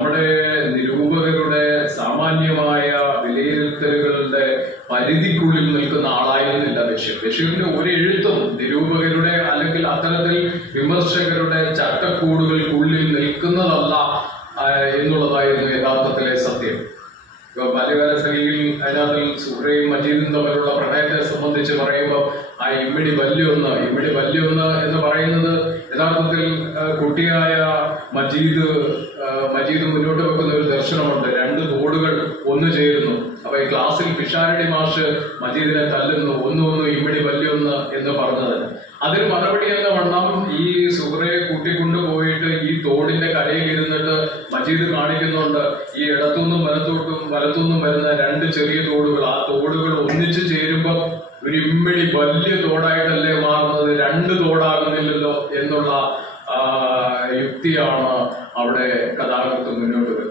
നമ്മുടെ നിരൂപകരുടെ സാമാന്യമായ വിലയിരുത്തലുകളുടെ പരിധിക്കുള്ളിൽ നിൽക്കുന്ന ആളായിരുന്നില്ല ബഷീർ. ബഷീറിന്റെ ഒരു എഴുത്തും നിരൂപകരുടെ അല്ലെങ്കിൽ അത്തരത്തിൽ വിമർശകരുടെ ചട്ടക്കൂടുകൾക്കുള്ളിൽ നിൽക്കുന്നതല്ല എന്നുള്ളതായിരുന്നു യഥാർത്ഥത്തിലെ സത്യം. ബാല്യകാല സഖിയിൽ അതിനകത്തിൽ സുഹ്റയും മജീദും തമ്മിലുള്ള പ്രണയത്തെ സംബന്ധിച്ച് പറയുമ്പോൾ ആ ഇമ്മിടി വല്യൊന്ന് എന്ന് പറയുന്നത് യഥാർത്ഥത്തിൽ കുട്ടിയായ മജീദ് മുന്നോട്ട് വെക്കുന്ന ഒരു ദർശനമുണ്ട്. രണ്ട് തോടുകൾ ഒന്നു ചേരുന്നു. അപ്പൊ ഈ ക്ലാസ്സിൽ പിഷാരടി മാഷ് മജീദിനെ തല്ലുന്നു, ഒന്ന് ഇമ്മിടി വല്യൊന്ന് എന്ന് പറഞ്ഞത്. അതിന് മറുപടി എന്ന വണ്ണം ഈ സുഹ്റയെ കൂട്ടിക്കൊണ്ടുപോയിട്ട് ഈ തോടിന്റെ കരയിൽ ഇരുന്നിട്ട് മജീദ് കാണിക്കുന്നുണ്ട്. ഈ ഇടത്തുനിന്നും വലത്തുനിന്നും വരുന്ന രണ്ട് ചെറിയ തോടുകൾ, ആ തോടുകൾ ഒന്നിച്ചു ചേരുമ്പോൾ ഒരു ഇമ്മിടി വലിയ തോടായിട്ടല്ലേ മാറുന്നത്, രണ്ട് തോടാകുന്നില്ലല്ലോ എന്നുള്ള യുക്തിയാണ് അവിടെ കഥാകൃത്ത് മുന്നോട്ട് വരുന്നത്.